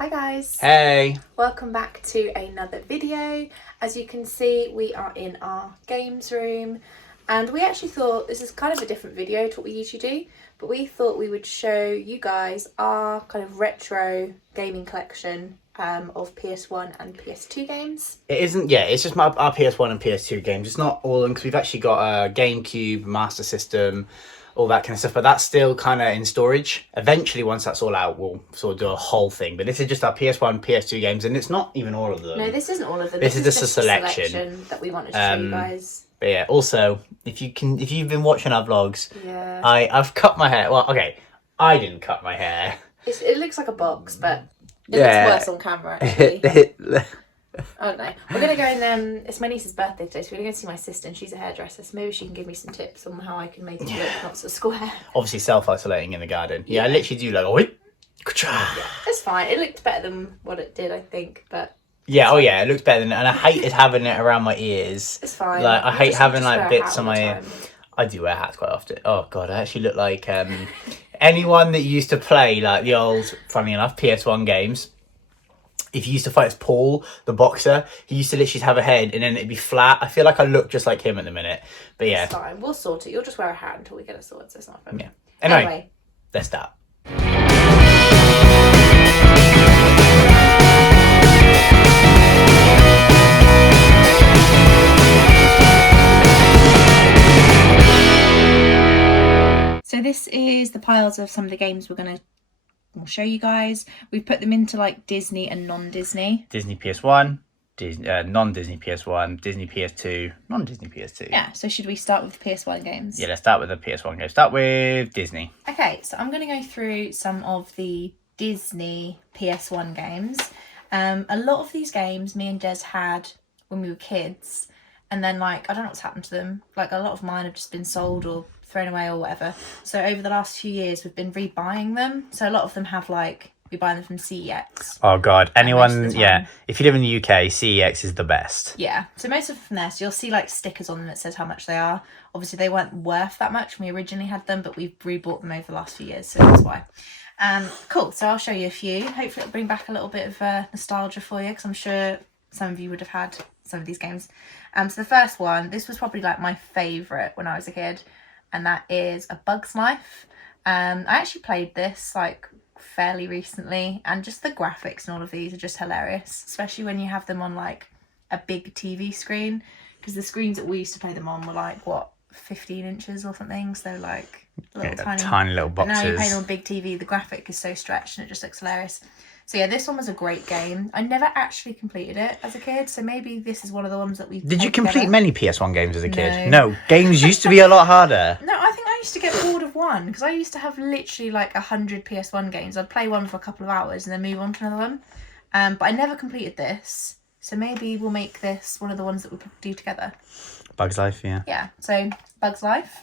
Hi guys! Hey! Welcome back to another video. As you can see, we are in our games room and we actually thought this is kind of a different video to what we usually do, but we thought we would show you guys our kind of retro gaming collection of PS1 and PS2 games. It's just our PS1 and PS2 games. It's not all of them because we've actually got a GameCube, Master System, all that kind of stuff, but that's still kind of in storage. Eventually, once that's all out, we'll sort of do a whole thing. But this is just our PS1, PS2 games, and it's not even all of them. No, this isn't all of them. This is just a selection that we wanted to show you guys. But yeah, also, if you've been watching our vlogs, Yeah. I've cut my hair. Well, okay, I didn't cut my hair. It looks like a box, but it looks worse on camera, actually. I don't know. We're going to go and, it's my niece's birthday today, so we're going to go see my sister, and she's a hairdresser, so maybe she can give me some tips on how I can make it look not so square. Obviously self-isolating in the garden. Yeah, I literally do like, It's fine. It looked better than what it did, I think, but... Yeah, it looked better than, and I hated having it around my ears. It's fine. Like, I hate having like bits on my ear. I do wear hats quite often. Oh god, I actually look like anyone that used to play like the old, funny enough, PS1 games. If you used to fight as Paul, the boxer, he used to literally have a head and then it'd be flat. I feel like I look just like him at the minute. But yeah. It's fine. We'll sort it. You'll just wear a hat until we get a sword, so it's not a problem. Yeah. Anyway, let's start. So this is the piles of some of the games we'll show you guys. We've put them into like Disney and non-Disney. Disney PS1, non-Disney PS1, Disney PS2, non-Disney PS2. Yeah, so should we start with the PS1 games? Yeah, let's start with the PS1 game. Start with Disney. Okay, so I'm going to go through some of the Disney PS1 games. A lot of these games me and Des had when we were kids, and then like, I don't know what's happened to them. Like a lot of mine have just been sold or thrown away or whatever. So over the last few years we've been rebuying them. So a lot of them have like, we buy them from CEX. Oh god, anyone, yeah. If you live in the UK, CEX is the best. Yeah, so most of them from there. So you'll see like stickers on them that says how much they are. Obviously they weren't worth that much when we originally had them, but we've rebought them over the last few years, so that's why. Cool, so I'll show you a few. Hopefully it'll bring back a little bit of nostalgia for you, because I'm sure some of you would have had some of these games. So the first one, this was probably like my favourite when I was a kid, and that is A Bug's Life. I actually played this like fairly recently, and just the graphics and all of these are just hilarious, especially when you have them on like a big TV screen, because the screens that we used to play them on were like, what, 15 inches or something, so like little tiny little boxes. But now you play them on big TV, the graphic is so stretched and it just looks hilarious. So yeah, this one was a great game. I never actually completed it as a kid, so maybe this is one of the ones that we Did you complete many PS1 games as a kid? No, games used to be a lot harder. No, I think I used to get bored of one, because I used to have literally like 100 PS1 games. I'd play one for a couple of hours and then move on to another one. But I never completed this, so maybe we'll make this one of the ones that we do together. Bug's Life, yeah. Yeah, so Bug's Life.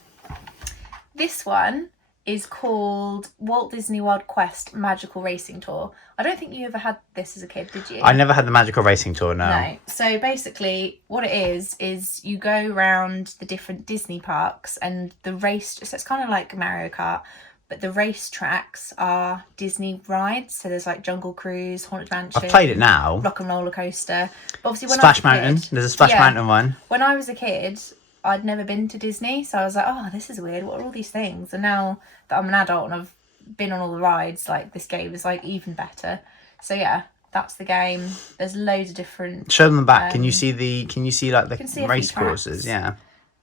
This one is called Walt Disney World Quest Magical Racing Tour. I don't think you ever had this as a kid, did you? I never had the Magical Racing Tour, no. No. So basically what it is you go around the different Disney parks, and the race, so it's kind of like Mario Kart, but the race tracks are Disney rides. So there's like Jungle Cruise, Haunted Mansion. I've played it now. Rock and Roller Coaster. But obviously when Splash Mountain. There's a Splash Mountain one. When I was a kid, I'd never been to Disney, so I was like, oh, this is weird. What are all these things? And now that I'm an adult and I've been on all the rides, like this game is like even better. So yeah, that's the game. There's loads of different. Show them the back. Can you see like the race courses? Yeah.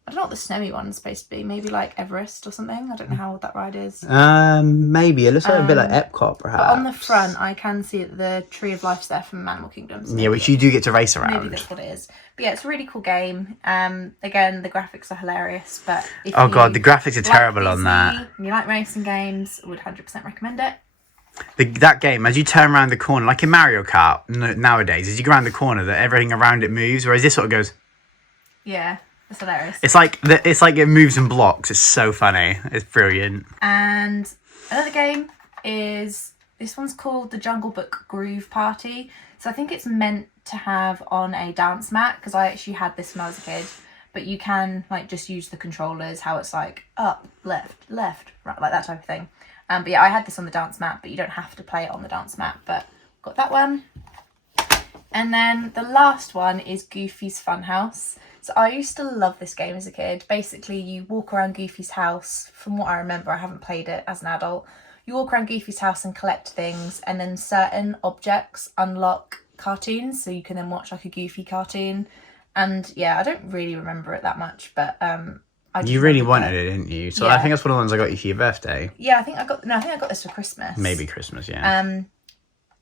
I don't know what the snowy one's supposed to be. Maybe like Everest or something. I don't know how old that ride is. Maybe it looks like a bit like Epcot, perhaps. But on the front, I can see that the Tree of Life's there from Animal Kingdom. So yeah, which you do get to race around. Maybe that's what it is. But yeah, it's a really cool game. Again, the graphics are hilarious. But if oh god, the graphics are terrible on that. And you like racing games, I would 100% recommend it. That game, as you turn around the corner, like in Mario Kart nowadays, as you go around the corner, that everything around it moves, whereas this sort of goes. Yeah. It's hilarious. It's like it moves in blocks. It's so funny. It's brilliant. And another game is, this one's called the Jungle Book Groove Party. So I think it's meant to have on a dance mat, because I actually had this when I was a kid. But you can like just use the controllers, how it's like up, left, right, like that type of thing. But yeah, I had this on the dance mat, but you don't have to play it on the dance mat. But got that one. And then the last one is Goofy's Funhouse. So I used to love this game as a kid. Basically, you walk around Goofy's house. From what I remember, I haven't played it as an adult. You walk around Goofy's house and collect things, and then certain objects unlock cartoons, so you can then watch like a Goofy cartoon. And yeah, I don't really remember it that much, but you really wanted it, didn't you? So yeah. I think that's one of the ones I got you for your birthday. Yeah, I think I got this for Christmas. Maybe Christmas, yeah.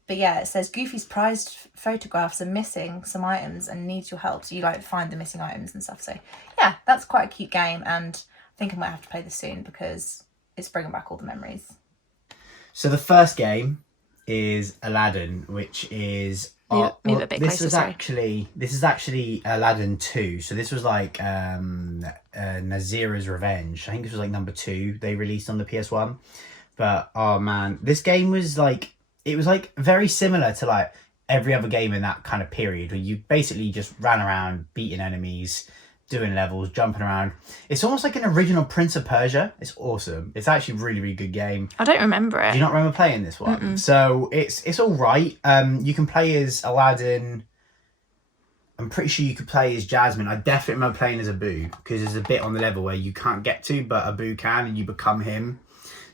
But yeah, it says Goofy's prized photographs are missing some items and needs your help. So you like find the missing items and stuff. So yeah, that's quite a cute game, and I think I might have to play this soon because it's bringing back all the memories. So the first game is Aladdin, which is move it a bit this closer, is actually Aladdin 2. So this was like Nazira's Revenge. I think this was like number 2 they released on the PS1. But oh man, this game was like, it was like very similar to like every other game in that kind of period, where you basically just ran around beating enemies, doing levels, jumping around. It's almost like an original Prince of Persia. It's awesome. It's actually a really, really good game. I don't remember it. Do you not remember playing this one? Mm-mm. So it's all right. You can play as Aladdin. I'm pretty sure you could play as Jasmine. I definitely remember playing as Abu, because there's a bit on the level where you can't get to, but Abu can, and you become him.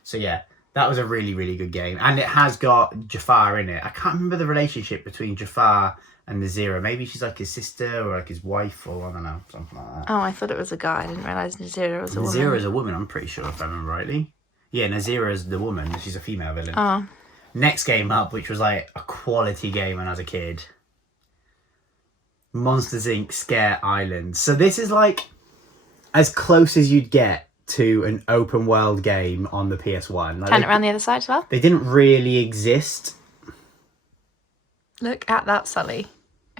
So yeah, that was a really, really good game. And it has got Jafar in it. I can't remember the relationship between Jafar and Nazira. Maybe she's like his sister or like his wife, or I don't know, something like that. Oh, I thought it was a guy. I didn't realise Nazira was a woman. Nazira is a woman, I'm pretty sure, if I remember rightly. Yeah, Nazira is the woman. She's a female villain. Oh. Next game up, which was like a quality game when I was a kid. Monsters Inc. Scare Island. So this is like as close as you'd get to an open world game on the PS1. Like, Turn it around the other side as well. They didn't really exist. Look at that Sully.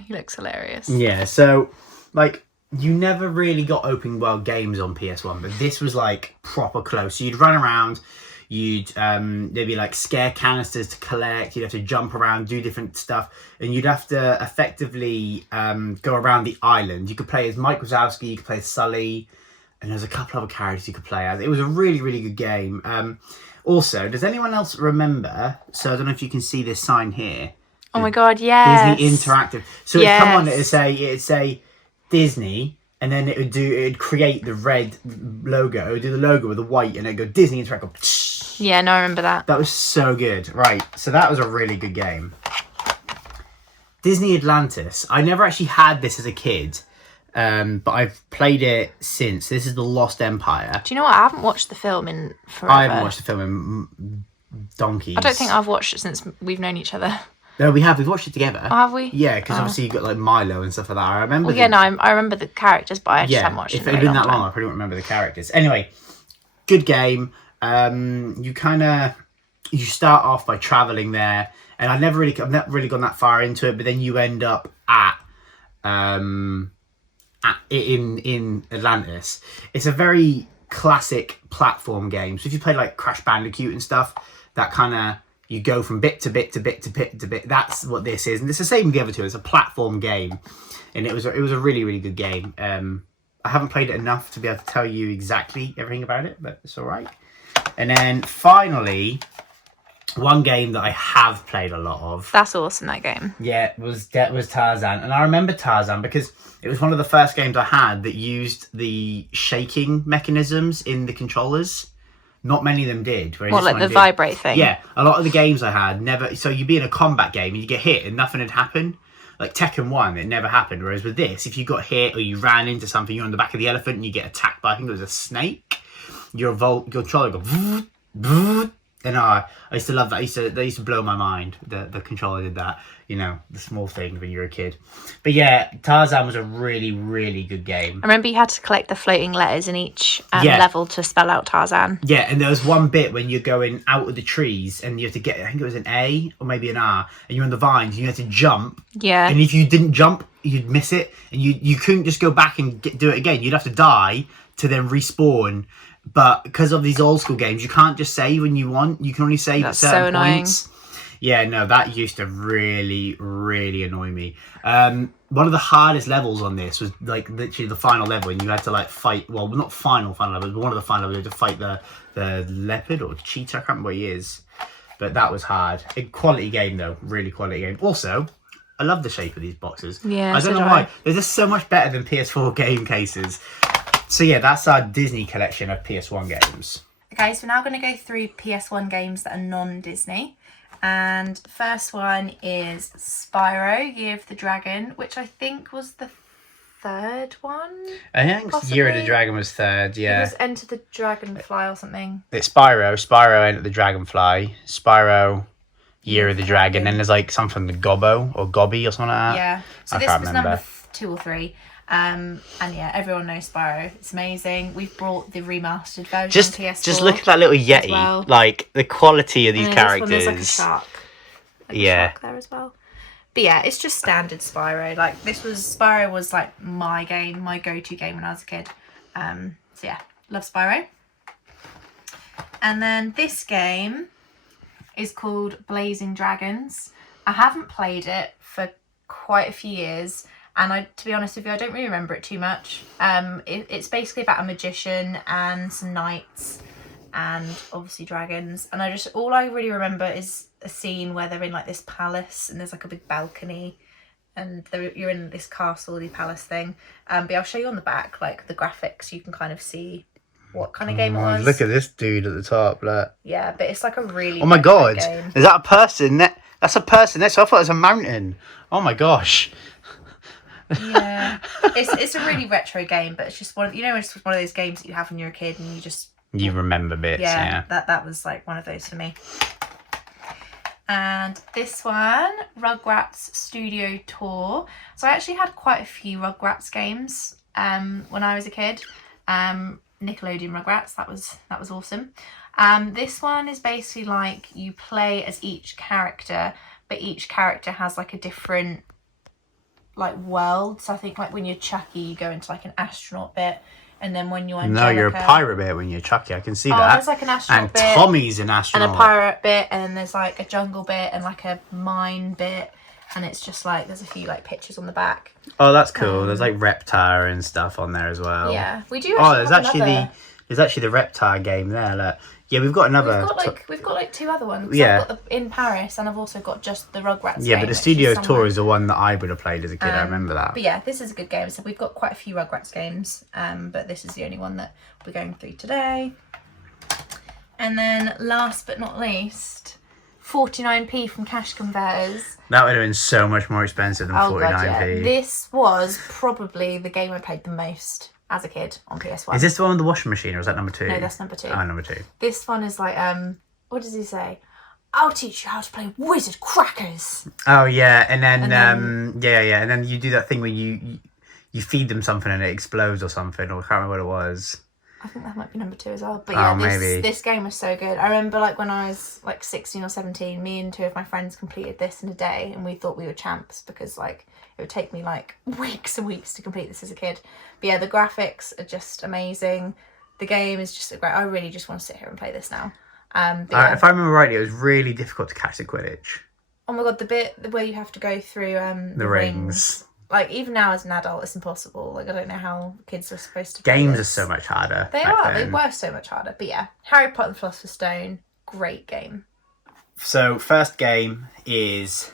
He looks hilarious. Yeah, so like you never really got open world games on PS1, but this was like proper close. So you'd run around, you'd there'd be like scare canisters to collect, you'd have to jump around, do different stuff, and you'd have to effectively go around the island. You could play as Mike Wazowski, you could play as Sully, and there's a couple other characters you could play as. It was a really, really good game. Also, does anyone else remember, so I don't know if you can see this sign here. Oh my god, yes. Disney Interactive. So it'd come on, it'd say Disney, and then it'd create the red logo. It would do the logo with the white, and it'd go Disney Interactive. Yeah, no, I remember that. That was so good. Right, so that was a really good game. Disney Atlantis. I never actually had this as a kid, but I've played it since. This is the Lost Empire. Do you know what? I haven't watched the film in forever. I haven't watched the film in donkeys. I don't think I've watched it since we've known each other. No, we have. We've watched it together. Oh, have we? Yeah, because obviously you've got like Milo and stuff like that. I remember. Well, yeah, no, I remember the characters, but I just haven't watched it. If it had been that long, I probably don't remember the characters. Anyway, good game. You start off by traveling there, and I've never really gone that far into it. But then you end up in Atlantis. It's a very classic platform game. So if you play like Crash Bandicoot and stuff, that kind of, you go from bit to bit to bit to bit to bit. That's what this is, and it's the same with the other two. It's a platform game, and it was a really, really good game. I haven't played it enough to be able to tell you exactly everything about it, but it's all right. And then finally, one game that I have played a lot of. That's awesome, that game. Yeah, was Tarzan, and I remember Tarzan because it was one of the first games I had that used the shaking mechanisms in the controllers. Not many of them did. What, like the vibrate thing? Yeah, a lot of the games I had never. So you'd be in a combat game and you get hit and nothing had happened. Like Tekken 1, it never happened. Whereas with this, if you got hit or you ran into something, you're on the back of the elephant and you get attacked by, I think it was a snake. Your controller go. And I used to love that. They used to blow my mind. The controller did that. You know, the small things when you're a kid. But yeah, Tarzan was a really, really good game. I remember you had to collect the floating letters in each level to spell out Tarzan. Yeah, and there was one bit when you're going out of the trees and you have to get, I think it was an A or maybe an R, and you're on the vines and you had to jump. Yeah. And if you didn't jump, you'd miss it. And you couldn't just go back and do it again. You'd have to die to then respawn. But because of these old school games, you can't just save when you want. You can only save at certain points. Yeah, no, that used to really, really annoy me. One of the hardest levels on this was like literally the final level, and you had to like fight. Well, not final level, but one of the final levels. You had to fight the leopard or cheetah. I can't remember what he is. But that was hard. A quality game though, really quality game. Also, I love the shape of these boxes. Yeah, I don't know why. They're just so much better than PS4 game cases. So yeah, that's our Disney collection of PS1 games. Okay, so we're now going to go through PS1 games that are non-Disney. And first one is Spyro, Year of the Dragon, which I think was the third one. I think possibly. Year of the Dragon was third, yeah. It was Enter the Dragonfly or something. It's Spyro, Enter the Dragonfly, Spyro, Year of the Dragon, then there's like something the Gobbo or Gobby or something like that. Yeah, so I this can't was remember. number 2 or 3. And yeah, everyone knows Spyro. It's amazing. We've brought the remastered version on PS4. Just look at that little Yeti. well. Like the quality of these characters. This one, there's like a shark. Yeah. Shark there as well. But yeah, it's just standard Spyro. Like Spyro was like my game, my go-to game when I was a kid. So yeah, love Spyro. And then this game is called Blazing Dragons. I haven't played it for quite a few years, and to be honest with you, I don't really remember it too much. It's basically about a magician and some knights and obviously dragons, and all I really remember is a scene where they're in like this palace and there's like a big balcony and you're in this castle-y palace thing. But I'll show you on the back like the graphics, you can kind of see what kind of game it was. Look at this dude at the top. Look. Yeah, but it's like a really Oh my god, game. is that a person? That's a person. I thought it was a mountain. Oh my gosh. Yeah, it's a really retro game, but it's just it's one of those games that you have when you're a kid and you remember bits. Yeah. That was like one of those for me. And this one, Rugrats Studio Tour. So I actually had quite a few Rugrats games when I was a kid. Nickelodeon Rugrats, that was awesome. This one is basically like you play as each character, but each character has like a different like world. So I think like when you're Chucky, you go into like an astronaut bit, and then when you're Angelica, you're a pirate bit when you're Chucky. I can see that. There's like an astronaut and bit, Tommy's an astronaut, and a pirate bit, and then there's like a jungle bit and like a mine bit, and it's just like there's a few like pictures on the back. Oh, that's cool. There's like Reptar and stuff on there as well. Yeah, we do. There's actually the Reptar game there. Look. Yeah, we've got another. We've got like 2 other ones. Yeah. I've got in Paris, and I've also got just the Rugrats. Yeah, game, but the which Studio is Tour is the one that I would have played as a kid. I remember that. But yeah, this is a good game. So we've got quite a few Rugrats games, but this is the only one that we're going through today. And then last but not least, 49p from Cash Converters. That would have been so much more expensive than 49p. God, yeah. This was probably the game I played the most as a kid on PS1. Is this the one with the washing machine, or is that number 2? No, that's number 2. Oh, number 2. This one is like, what does he say? I'll teach you how to play wizard crackers. Oh yeah, and then and then you do that thing where you feed them something and it explodes or something, or I can't remember what it was. I think that might be number 2 as well. But yeah, maybe. This game was so good. I remember like when I was like 16 or 17, me and 2 of my friends completed this in a day, and we thought we were champs because like it would take me like weeks and weeks to complete this as a kid. But yeah, the graphics are just amazing. The game is just great. I really just want to sit here and play this now. If I remember rightly, it was really difficult to catch the Quidditch. Oh my god, the bit where you have to go through the rings. Like even now as an adult, it's impossible. Like I don't know how kids are supposed to play Games this. are so much harder. They are. They were so much harder. But yeah, Harry Potter and the Philosopher's Stone, great game. So first game is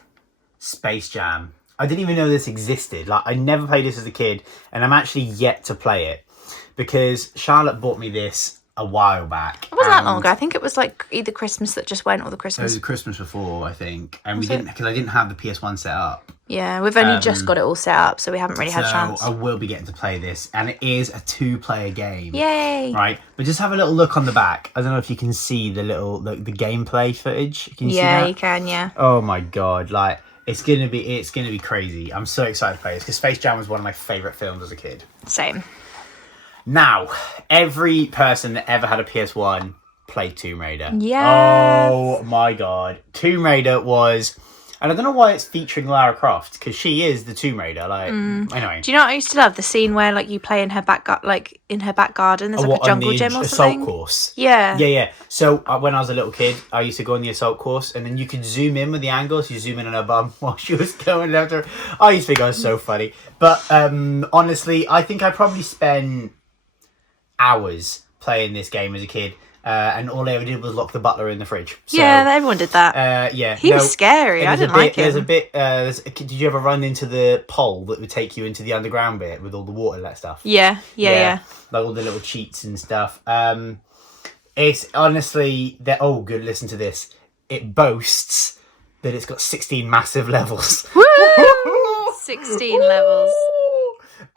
Space Jam. I didn't even know this existed. Like I never played this as a kid, and I'm actually yet to play it because Charlotte bought me this a while back. It wasn't that long ago. I think it was like either Christmas that just went or the Christmas. It was the Christmas before, I think, and we didn't because I didn't have the PS1 set up. Yeah, we've only just got it all set up, so we haven't really had a chance. I will be getting to play this, and it is a 2-player game. Yay! Right, but just have a little look on the back. I don't know if you can see the gameplay footage. Can you see that? Yeah, you can. Yeah. Oh my god! Like it's gonna be crazy. I'm so excited to play this because Space Jam was one of my favorite films as a kid. Same. Now, every person that ever had a PS1 played Tomb Raider. Yes. Oh my god, Tomb Raider was. And I don't know why it's featuring Lara Croft, because she is the Tomb Raider. Like, anyway. Do you know what I used to love? The scene where like you play in her back garden. There's like a jungle gym or something. Assault course. Yeah. Yeah. So when I was a little kid, I used to go on the assault course, and then you could zoom in with the angles. You zoom in on her bum while she was going after her. I used to think I was so funny. But honestly, I think I probably spent hours playing this game as a kid. and all they ever did was lock the butler in the fridge. So, Yeah, everyone did that. yeah. He was scary. I there's didn't a bit, like him. There's a bit. Did you ever run into the pole that would take you into the underground bit with all the water and that stuff? Yeah. Like all the little cheats and stuff. It's honestly that. Oh, good. Listen to this. It boasts that it's got 16 massive levels. Woo! 16 levels.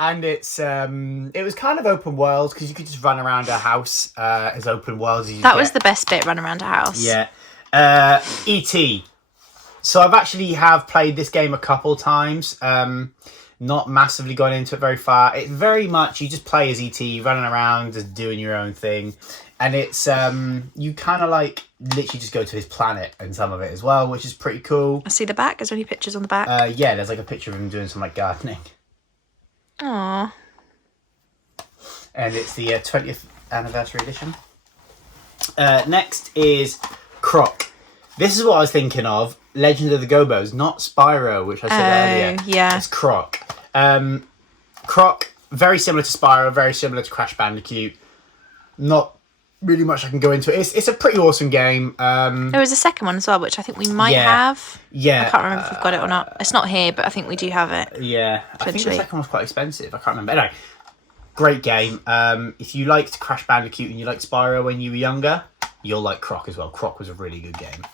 And it's it was kind of open world because you could just run around a house as open world as you That was the best bit, run around a house. Yeah. E.T. So I've actually have played this game a couple times. Not massively gone into it very far. It's very much you just play as E.T. running around, just doing your own thing. And it's you kind of like literally just go to his planet and some of it as well, which is pretty cool. I see the back. Is there any pictures on the back? Yeah, there's like a picture of him doing some like gardening. Aww. And it's the 20th anniversary edition. Next is Croc. This is what I was thinking of. Legend of the Gobos, not Spyro, which I said earlier. Yeah. It's Croc. Croc, very similar to Spyro, very similar to Crash Bandicoot. Not really much I can go into it. It's a pretty awesome game. There was a second one as well, which I think we might have. Yeah. I can't remember if we've got it or not. It's not here, but I think we do have it. Yeah. I think the second one was quite expensive. I can't remember. Anyway, great game. If you liked Crash Bandicoot and you liked Spyro when you were younger, you'll like Croc as well. Croc was a really good game.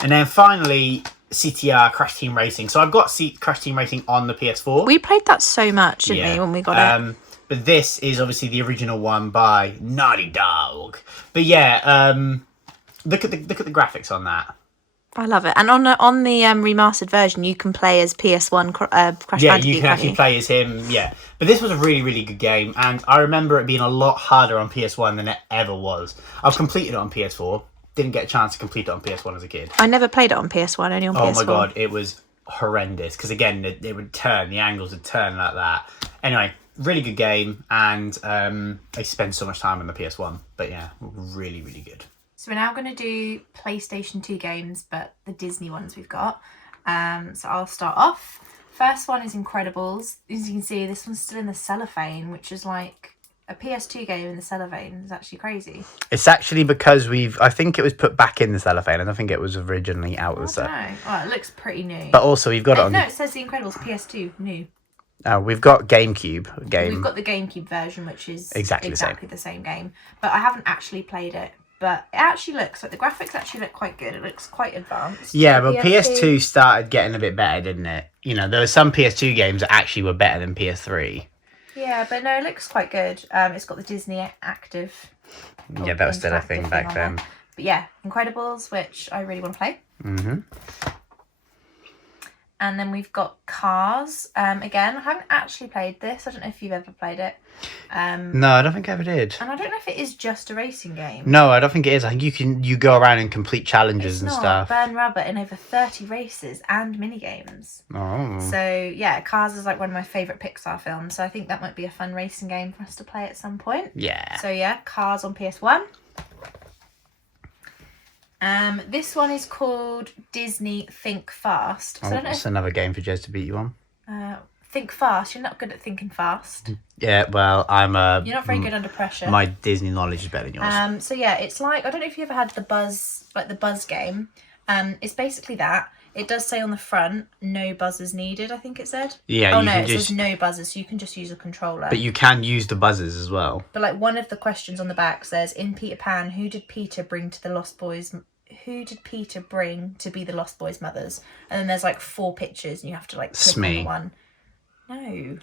And then finally, CTR, Crash Team Racing. So I've got Crash Team Racing on the PS4. We played that so much, didn't we, when we got it? But this is obviously the original one by Naughty Dog. But yeah, look at the graphics on that. I love it. And on the remastered version, you can play as PS1 Crash Bandicoot. Yeah, you can actually play as him, yeah. But this was a really, really good game. And I remember it being a lot harder on PS1 than it ever was. I've completed it on PS4. Didn't get a chance to complete it on PS1 as a kid. I never played it on PS1, only on PS4. Oh my god, it was horrendous. Because again, it would turn, the angles would turn like that. Anyway, really good game. And I spent so much time on the PS1. But yeah, really, really good. So we're now going to do PlayStation 2 games, but the Disney ones we've got. So I'll start off. First one is Incredibles. As you can see, this one's still in the cellophane, which is like a PS2 game in the cellophane. Is actually crazy. It's actually because I think it was put back in the cellophane. I don't think it was originally out of the cellophane. Well, it looks pretty new. But also we've got it on... No, it says The Incredibles PS2, new. Oh, we've got GameCube game. We've got the GameCube version, which is exactly the same game. But I haven't actually played it. But it actually looks like the graphics actually look quite good. It looks quite advanced. Yeah, but PS2 started getting a bit better, didn't it? You know, there were some PS2 games that actually were better than PS3. Yeah, but no, it looks quite good. It's got the Disney Active. Yeah, that was still a thing back then. But yeah, Incredibles, which I really want to play. Mm-hmm. And then we've got Cars. Again, I haven't actually played this. I don't know if you've ever played it. No, I don't think I ever did. And I don't know if it is just a racing game. No, I don't think it is. I think you go around and complete challenges and stuff. Burn rubber in over 30 races and mini games. Oh. So yeah, Cars is like one of my favourite Pixar films. So I think that might be a fun racing game for us to play at some point. Yeah. So yeah, Cars on PS1. This one is called Disney Think Fast. So that's another game for Jez to beat you on. Think fast. You're not good at thinking fast. Yeah, well, You're not very good under pressure. My Disney knowledge is better than yours. So yeah, it's like, I don't know if you ever had the Buzz game. It's basically that. It does say on the front, no buzzers needed, I think it said. Yeah. Oh no, it says no buzzers, so you can just use a controller. But you can use the buzzers as well. But like one of the questions on the back says, in Peter Pan, who did Peter bring to be the Lost Boys' mothers? And then there's like 4 pictures and you have to like click on the one. No.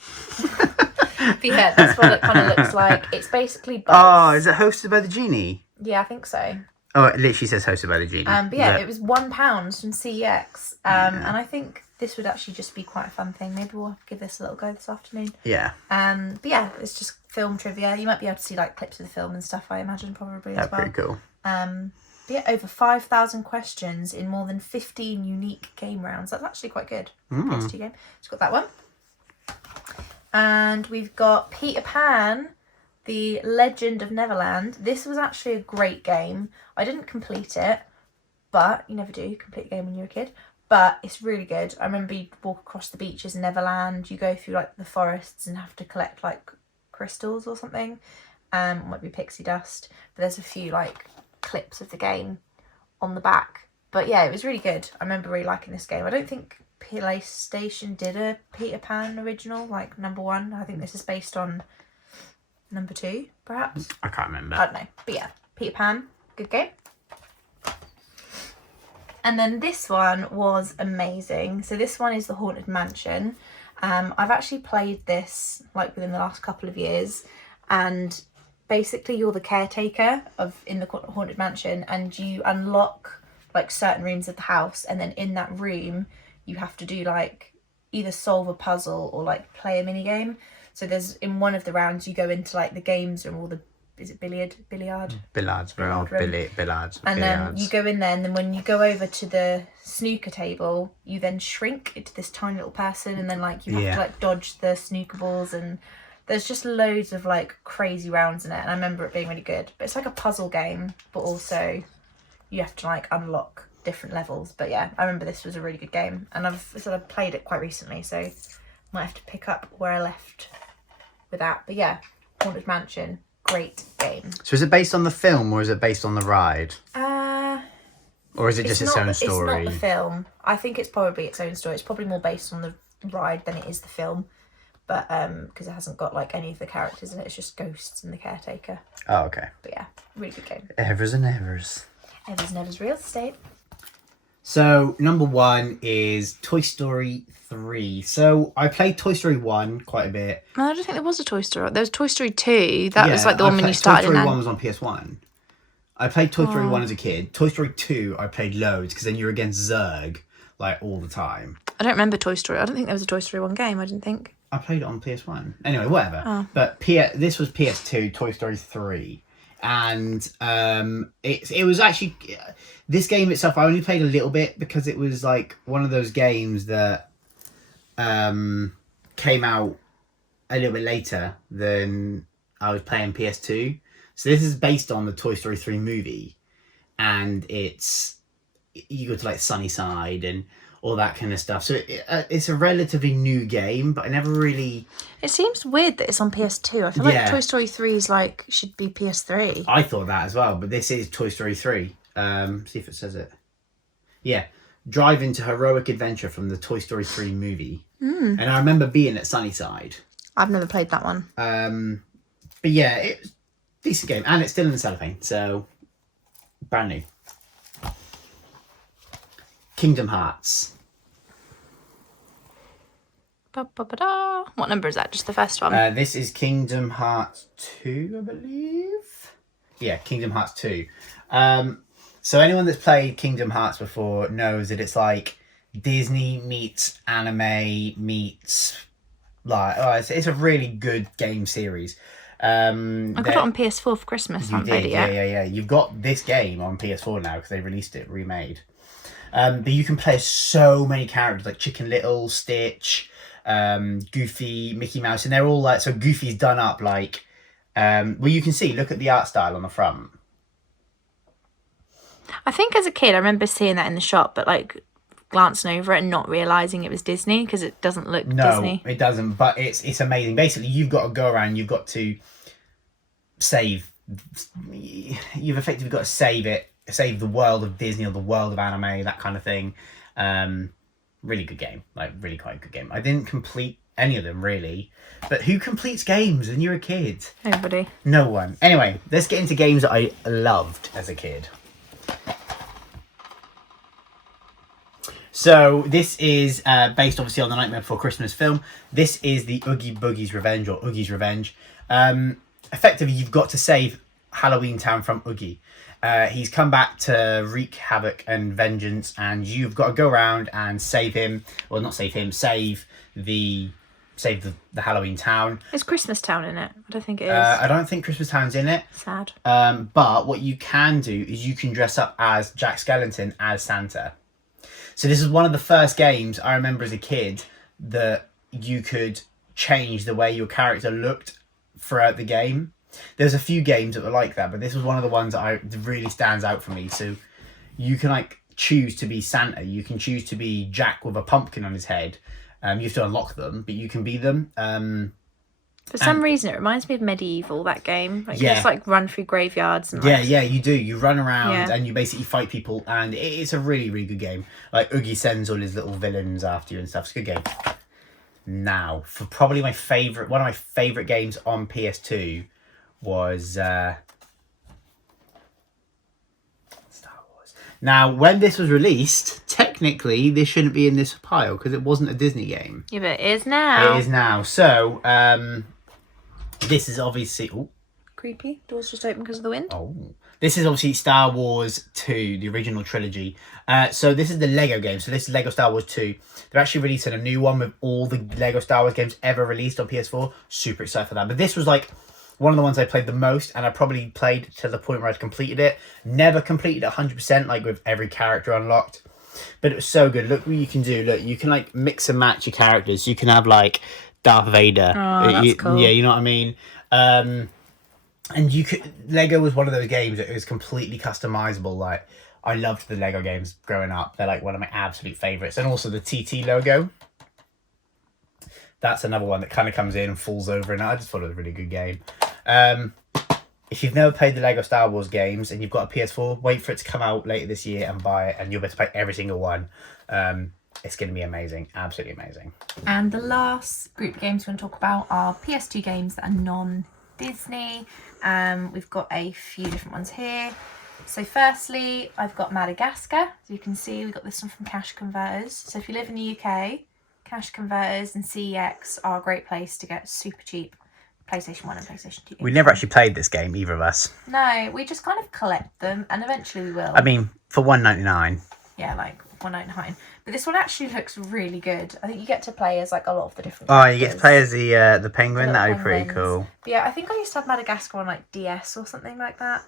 But yeah, that's what it kind of looks like. It's basically Buzz. Oh, is it hosted by the Genie? Yeah, I think so. Oh, it literally says hosted by the Genie. But yeah, it was £1 from CEX. And I think this would actually just be quite a fun thing. Maybe we'll give this a little go this afternoon. Yeah. But yeah, it's just film trivia. You might be able to see like clips of the film and stuff, I imagine, probably as well. Pretty cool. But yeah, over 5,000 questions in more than 15 unique game rounds. That's actually quite good for a PS2 game. So got that one. And we've got Peter Pan, The Legend of Neverland. This was actually a great game. I didn't complete it, but you never do complete a game when you're a kid. But it's really good. I remember you walk across the beaches in Neverland. You go through like the forests and have to collect like crystals or something. might be pixie dust, but there's a few like clips of the game on the back. But yeah, it was really good. I remember really liking this game. I don't think PlayStation did a Peter Pan original, like number 1. I think this is based on number 2, perhaps. I can't remember. I don't know. But yeah, Peter Pan, good game. And then this one was amazing. So this one is the Haunted Mansion. I've actually played this like within the last couple of years, and basically you're the caretaker in the Haunted Mansion, and you unlock like certain rooms of the house, and then in that room you have to do like either solve a puzzle or like play a mini game. So there's in one of the rounds you go into like the games room, or the billiard and then you go in there, and then when you go over to the snooker table you then shrink into this tiny little person, and then like you have to like dodge the snooker balls, and there's just loads of like crazy rounds in it, and I remember it being really good. But it's like a puzzle game, but also you have to like unlock different levels. But yeah, I remember this was a really good game, and I've sort of played it quite recently, so might have to pick up where I left with that. But yeah, Haunted Mansion, great game. So is it based on the film, or is it based on the ride? Or is it just its own story? It's not the film. I think it's probably its own story. It's probably more based on the ride than it is the film. But because it hasn't got like any of the characters in it, it's just ghosts and the caretaker. Oh, okay. But yeah, really good game. Evers and evers. Evers and evers real estate. So number 1 is Toy Story 3. So I played Toy Story 1 quite a bit. No, I don't think there was a Toy Story. There was Toy Story 2. That was like the one when you started. Toy Story 1 was on PS1. I played Toy Story 1 as a kid. Toy Story 2 I played loads, because then you're against Zurg like all the time. I don't remember Toy Story. I don't think there was a Toy Story 1 game. I didn't think. I played it on PS1. Anyway, whatever. Oh. But this was PS2, Toy Story 3. And it was actually... This game itself, I only played a little bit, because it was like one of those games that came out a little bit later than I was playing PS2. So this is based on the Toy Story 3 movie. And you go to like Sunnyside and all that kind of stuff. So it's a relatively new game, but I never really... It seems weird that it's on PS2. I feel like Toy Story 3 is like, should be PS3. I thought that as well, but this is Toy Story 3. See if it says it. Yeah. Drive into heroic adventure from the Toy Story 3 movie. And I remember being at Sunnyside. I've never played that one. But yeah, it's a decent game. And it's still in the cellophane, so brand new. Kingdom Hearts. Ba-ba-ba-da. What number is that? Just the first one? This is Kingdom Hearts 2, I believe. Yeah, Kingdom Hearts 2. So anyone that's played Kingdom Hearts before knows that it's like Disney meets anime meets like it's a really good game series. I got it on PS4 for Christmas. I haven't played it yet. Yeah. You've got this game on PS4 now because they released it remade. But you can play so many characters like Chicken Little, Stitch, Goofy, Mickey Mouse, and they're all like, so Goofy's done up like, well, you can see, look at the art style on the front. I think as a kid I remember seeing that in the shop, but like glancing over it and not realising it was Disney because it doesn't look Disney. No, it doesn't, but it's amazing. Basically, you've got to go around, you've got to you've effectively got to save the world of Disney or the world of anime, that kind of thing. Really good game, like really quite a good game. I didn't complete any of them really, but who completes games when you're a kid? Nobody. No one. Anyway, let's get into games that I loved as a kid. So this is based obviously on the Nightmare Before Christmas film. This is the Oogie Boogie's Revenge, or Oogie's Revenge. Effectively, you've got to save Halloween Town from Oogie. He's come back to wreak havoc and vengeance, and you've got to go around and save him. Well, not save him, save the Halloween Town. Is Christmas Town in it? I don't think it is. I don't think Christmas Town's in it. Sad. But what you can do is you can dress up as Jack Skellington as Santa. So this is one of the first games I remember as a kid that you could change the way your character looked throughout the game. There's a few games that were like that, but this was one of the ones that really stands out for me. So you can like choose to be Santa. You can choose to be Jack with a pumpkin on his head. You have to unlock them, but you can be them. For some reason, it reminds me of Medieval, that game. Like, you Yeah. just like run through graveyards and Yeah, like, yeah, you do. You run around Yeah. and you basically fight people, and it's a really, really good game. Like, Oogie sends all his little villains after you and stuff. It's a good game. Now, for probably one of my favourite games on PS2 was Star Wars. Now, when this was released, technically, this shouldn't be in this pile because it wasn't a Disney game. Yeah, but it is now. It is now. So, this is obviously... Ooh. Creepy. Doors just open because of the wind. Oh, this is obviously Star Wars 2, the original trilogy. So this is the Lego game. So this is Lego Star Wars 2. They're actually releasing a new one with all the Lego Star Wars games ever released on PS4. Super excited for that. But this was like one of the ones I played the most, and I probably played to the point where I'd completed it. Never completed it 100%, like with every character unlocked. But it was so good. Look what you can do. Look, you can like mix and match your characters. You can have like Darth Vader. Oh, that's cool. Yeah, you know what I mean? And you could Lego was one of those games that was completely customizable. Like, I loved the Lego games growing up. They're like one of my absolute favorites. And also the TT logo. That's another one that kind of comes in and falls over, and I just thought it was a really good game. If you've never played the Lego Star Wars games and you've got a PS4, wait for it to come out later this year and buy it, and you'll be able to play every single one. It's going to be amazing. Absolutely amazing. And the last group of games we're going to talk about are PS2 games that are non-Disney. We've got a few different ones here. So firstly, I've got Madagascar. As you can see, we got this one from Cash Converters. So if you live in the UK, Cash Converters and CEX are a great place to get super cheap PlayStation 1 and PlayStation 2 games. We never actually played this game, either of us. No, we just kind of collect them, and eventually we will. I mean, for $1.99. Yeah, like $1.99. But this one actually looks really good. I think you get to play as like a lot of the different Oh, you get to characters. play as the penguin. The That little would be pretty penguins. cool. But yeah, I think I used to have Madagascar on like DS or something like that.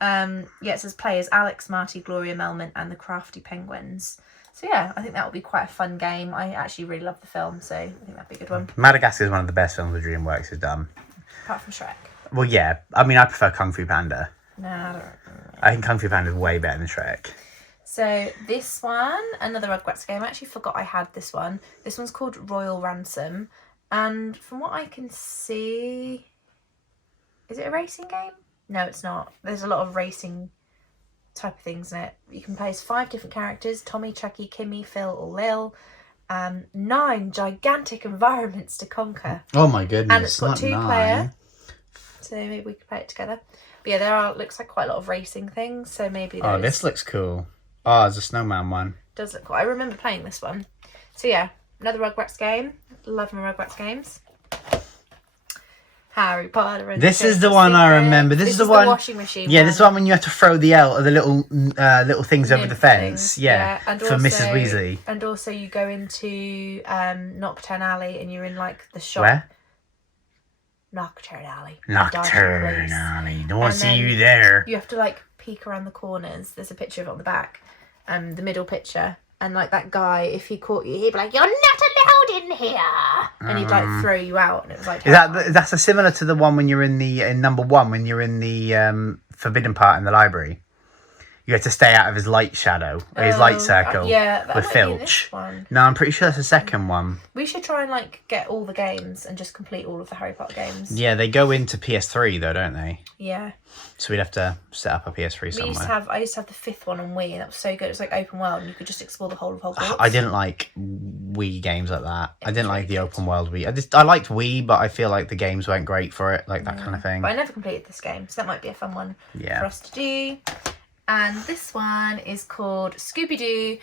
Yeah, it says play as Alex, Marty, Gloria, Melman, and the Crafty Penguins. So yeah, I think that would be quite a fun game. I actually really love the film, so I think that'd be a good one. Madagascar is one of the best films that DreamWorks has done. Apart from Shrek. Well, yeah. I mean, I prefer Kung Fu Panda. Nah, I don't. I think Kung Fu Panda is way better than Shrek. So this one, another Rugrats game. I actually forgot I had this one. This one's called Royal Ransom. And from what I can see... Is it a racing game? No, it's not. There's a lot of racing type of things in it. You can play as 5 different characters. Tommy, Chucky, Kimmy, Phil or Lil. 9 gigantic environments to conquer. Oh my goodness. And it's got not 2 9. player. So maybe we could play it together. But yeah, there are looks like quite a lot of racing things. So maybe Oh, those this looks cool. Oh, there's a snowman one. does look cool. I remember playing this one. So yeah, another Rugrats game. Love my Rugrats games. Harry Potter and This the is the Chamber one I Secrets. remember. This is the one. washing machine. Yeah, this is the one when you have to throw the little things over the Nymph fence. things, Yeah, and for also, Mrs. Weasley. And also you go into Nocturne Alley and you're in like the shop. Where? Nocturne Alley. Nocturne Place. Alley. Don't want And to see then you there. You have to like peek around the corners. There's a picture of it on the back. The middle picture. And like that guy, if he caught you, he'd be like, "You're not allowed in here," and he'd like throw you out. And it was like, That's a similar to the one when you're in number 1 when you're in the forbidden part in the library. You had to stay out of his light shadow, or his light circle. Yeah, that with might be in this Filch. one. No, I'm pretty sure that's the second one. We should try and like get all the games and just complete all of the Harry Potter games. Yeah, they go into PS3 though, don't they? Yeah. So we'd have to set up a PS3 somewhere. I used to have the 5th one on Wii, and that was so good. It was like open world, and you could just explore the whole of Hogwarts. I didn't like Wii games like that. I didn't like the good. open world Wii. I liked Wii, but I feel like the games weren't great for it, like that kind of thing. But I never completed this game, so that might be a fun one Yeah. for us to do. And this one is called Scooby-Doo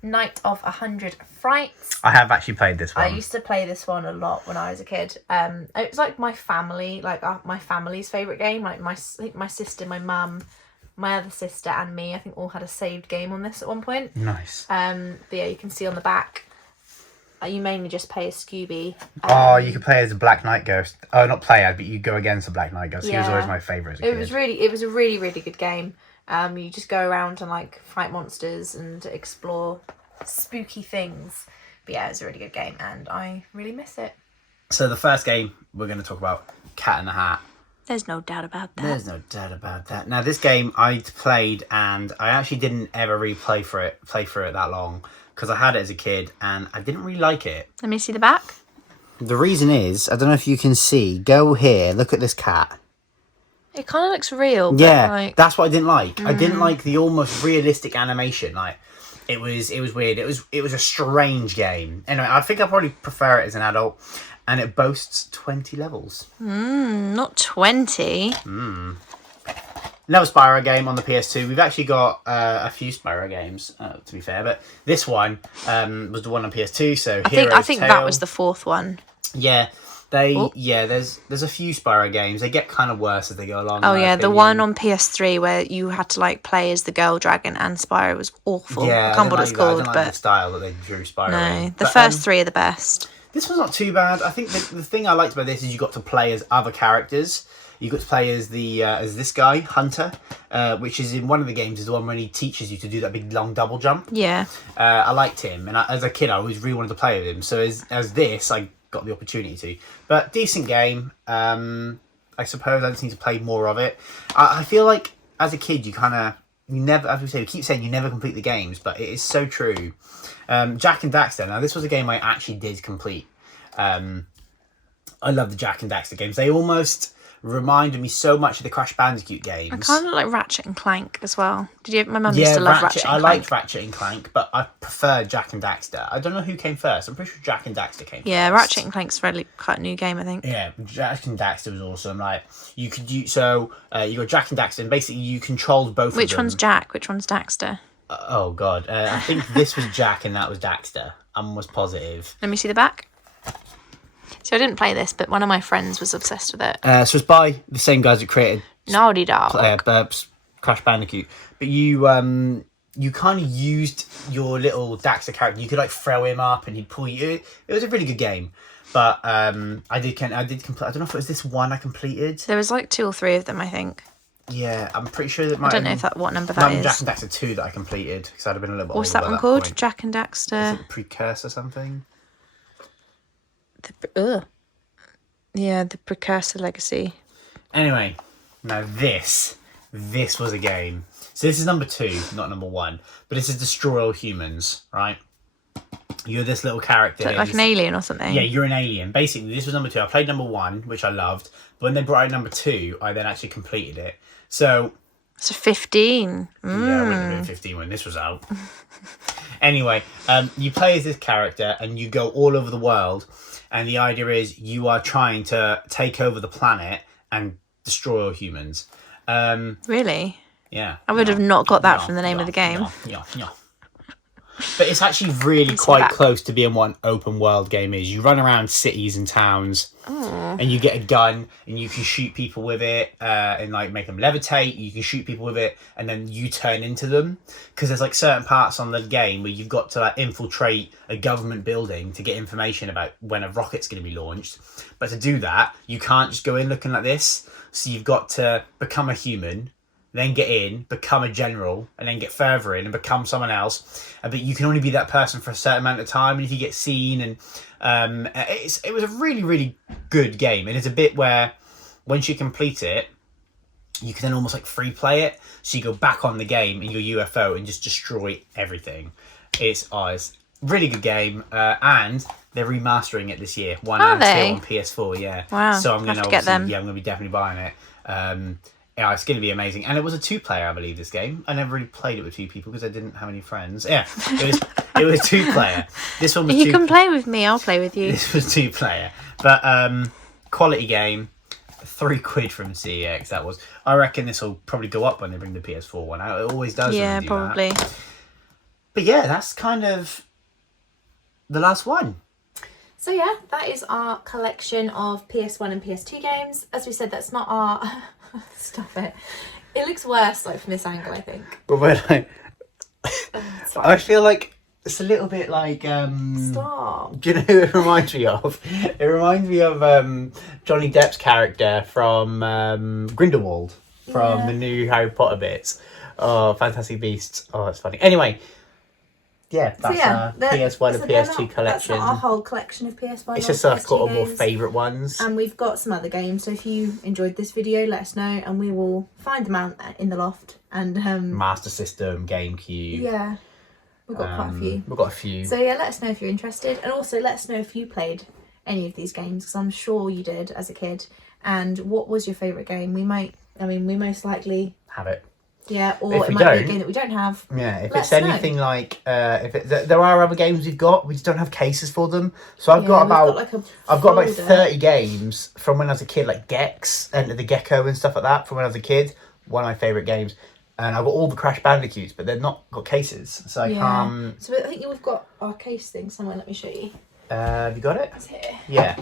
Night of 100 Frights. I have actually played this one. I used to play this one a lot when I was a kid. It was like my family, like my family's favourite game. Like I think my sister, my mum, my other sister and me, I think all had a saved game on this at one point. Nice. But yeah, you can see on the back, you mainly just play as Scooby. You could play as a Black Knight Ghost. Oh, not play as, but you go against a Black Knight Ghost. He was Yeah. always my favourite as a kid. It was a really, really good game. You just go around and like fight monsters and explore spooky things. But yeah, it's a really good game and I really miss it. So the first game we're going to talk about, Cat in the Hat. There's no doubt about that. There's no doubt about that. Now this game I played and I actually didn't ever play through it that long because I had it as a kid and I didn't really like it. Let me see the back. The reason is, I don't know if you can see. Go here. Look at this cat. It kind of looks real. But Yeah, like... that's what I didn't like. I didn't like the almost realistic animation. Like, it was weird. It was a strange game. Anyway, I think I probably prefer it as an adult, and it boasts 20 levels. Not 20. Another Spyro game on the PS2. We've actually got a few Spyro games, to be fair, but this one was the one on PS2. So I think that was the fourth one. Yeah. There's a few Spyro games. They get kind of worse as they go along. Oh yeah, the one on PS3 where you had to like play as the girl dragon and Spyro was awful. Yeah, I can't remember what it's called, I don't like the style that they drew Spyro in. no, the But, first three are the best. This was not too bad. I think the thing I liked about this is you got to play as other characters. You got to play as as this guy Hunter, which is in one of the games is the one when he teaches you to do that big long double jump. Yeah. I liked him, and as a kid, I always really wanted to play with him. So as this, I got the opportunity to. But decent game. I suppose I just need to play more of it. I feel like as a kid, you never, as we say, we keep saying you never complete the games, but it is so true. Jack and Daxter. Now, this was a game I actually did complete. I love the Jack and Daxter games. They almost reminded me so much of the Crash Bandicoot games. I kind of like Ratchet and Clank as well. Did you? My mum used to love Ratchet and Clank. I liked Ratchet and Clank, but I prefer Jack and Daxter. I don't know who came first. I'm pretty sure Jack and Daxter came first. Yeah, Ratchet and Clank's really quite a new game, I think. Yeah, Jack and Daxter was awesome. Like you could use you got Jack and Daxter, and basically you controlled both. Which of them. one's Jack? Which one's Daxter? Oh God, I think this was Jack and that was Daxter. I'm almost positive. Let me see the back. So I didn't play this, but one of my friends was obsessed with it. So it's by the same guys that created Naughty Dog. Crash Bandicoot. But you kind of used your little Daxter character. You could like throw him up and he'd pull you. It was a really good game. But I did complete. I don't know if it was this one I completed. There was like 2 or 3 of them, I think. Yeah, I'm pretty sure that. I don't know what number that is. Jack and Daxter 2 that I completed because I'd have been a little bit. What's older that one at called? point. Jack and Daxter. Is it Precursor something? The Precursor Legacy. Anyway, now this was a game. So this is number 2, not number 1. But this is Destroy All Humans, right? You're this little character. Like an alien or something? Yeah, you're an alien. Basically, this was number 2. I played number 1, which I loved. But when they brought out number 2, I then actually completed it. So 15. yeah, I wouldn't have been 15 when this was out. Anyway, you play as this character and you go all over the world. And the idea is you are trying to take over the planet and destroy all humans. Really? Yeah. I would have not got that from the name of the game. Yeah. But it's actually really quite close to being what an open world game is. You run around cities and towns, and you get a gun, and you can shoot people with it, and like make them levitate. You can shoot people with it, and then you turn into them. Because there's like certain parts on the game where you've got to like infiltrate a government building to get information about when a rocket's going to be launched. But to do that, you can't just go in looking like this. So you've got to become a human. Then get in, become a general, and then get further in and become someone else. But you can only be that person for a certain amount of time. And if you get seen, and it was a really, really good game. And it's a bit where once you complete it, you can then almost like free play it. So you go back on the game in your UFO and just destroy everything. It's a really good game, and they're remastering it this year. 1 and 2 on PS4. Yeah. Wow. So I'm going to get them. Yeah, I'm going to be definitely buying it. Yeah, it's going to be amazing. And it was a 2-player, I believe, this game. I never really played it with 2 people because I didn't have any friends. Yeah, it was 2-player. This one was You can play with me, I'll play with you. This was 2-player. But quality game, £3 from CEX, that was. I reckon this will probably go up when they bring the PS4 one out. It always does. Yeah, when they do probably. That. But yeah, that's kind of the last one. So yeah, that is our collection of PS1 and PS2 games. As we said, that's not our... Stop it. It looks worse like from this angle, I think. But when I feel like it's a little bit like... Stop. Do you know who it reminds me of? It reminds me of Johnny Depp's character from Grindelwald, from the new Harry Potter bits. Oh, Fantastic Beasts. Oh, it's funny. Anyway... Yeah, that's our PS1 and PS2 collection. That's not our whole collection of PS1. It's just I've got our more favourite ones. And we've got some other games. So if you enjoyed this video, let us know, and we will find them out in the loft. And Master System, GameCube. Yeah, we've got quite a few. We've got a few. So yeah, let us know if you're interested, and also let us know if you played any of these games, because I'm sure you did as a kid. And what was your favourite game? We most likely Have it. Yeah, or If it we might be a don't- game that we don't have. Yeah, if Let it's us know. anything like, there are other games we've got, we just don't have cases for them. So I've Yeah, got we've about, like a I've got about folder. 30 games from when I was a kid, like Gex, Enter the Gecko and stuff like that, from when I was a kid. One of my favourite games. And I've got all the Crash Bandicoots, but they're not got cases. So I can't... So I think we've got our case thing somewhere. Let me show you. have you got it? It's here. Yeah.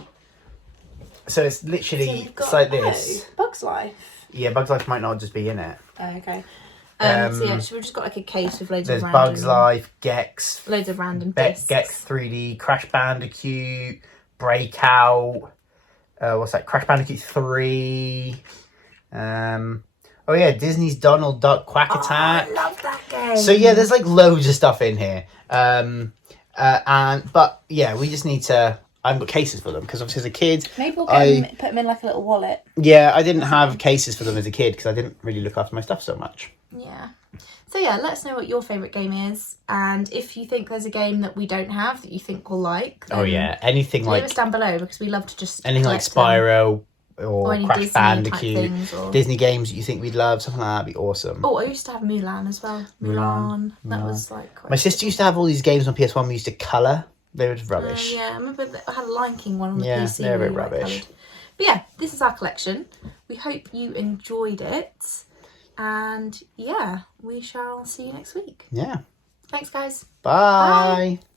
So it's So literally, we've got, it's like this. Bugs Life. Yeah, Bugs Life might not just be in it. Oh, okay. So yeah, so we've just got like a case with loads of random... There's Bugs Life, Gex, Loads of random discs. Gex 3D, Crash Bandicoot, Breakout. What's that? Crash Bandicoot 3. Oh yeah, Disney's Donald Duck Quack Attack. I love that game. So yeah, there's like loads of stuff in here. But yeah, we just need to. I haven't got cases for them because obviously as a kid, Maybe we'll put them in like a little wallet. yeah, I didn't have cases for them as a kid because I didn't really look after my stuff so much. Yeah. So yeah, let us know what your favourite game is, and if you think there's a game that we don't have that you think we'll like. Oh yeah, anything leave like us down below because we love to just anything like collect them. Spyro Or or any Crash Disney type Bandicoot, things, or- Disney games that you think we'd love, something like that'd be awesome. Oh, I used to have Mulan as well. Mulan. That was like quite... My sister used to have all these games on PS1 we used to colour. They were just rubbish. Yeah, I remember that I had a Lion King one on the Yeah, PC. they're a bit really, like, rubbish. coloured. But yeah, this is our collection. We hope you enjoyed it. And yeah, we shall see you next week. Yeah. Thanks, guys. Bye.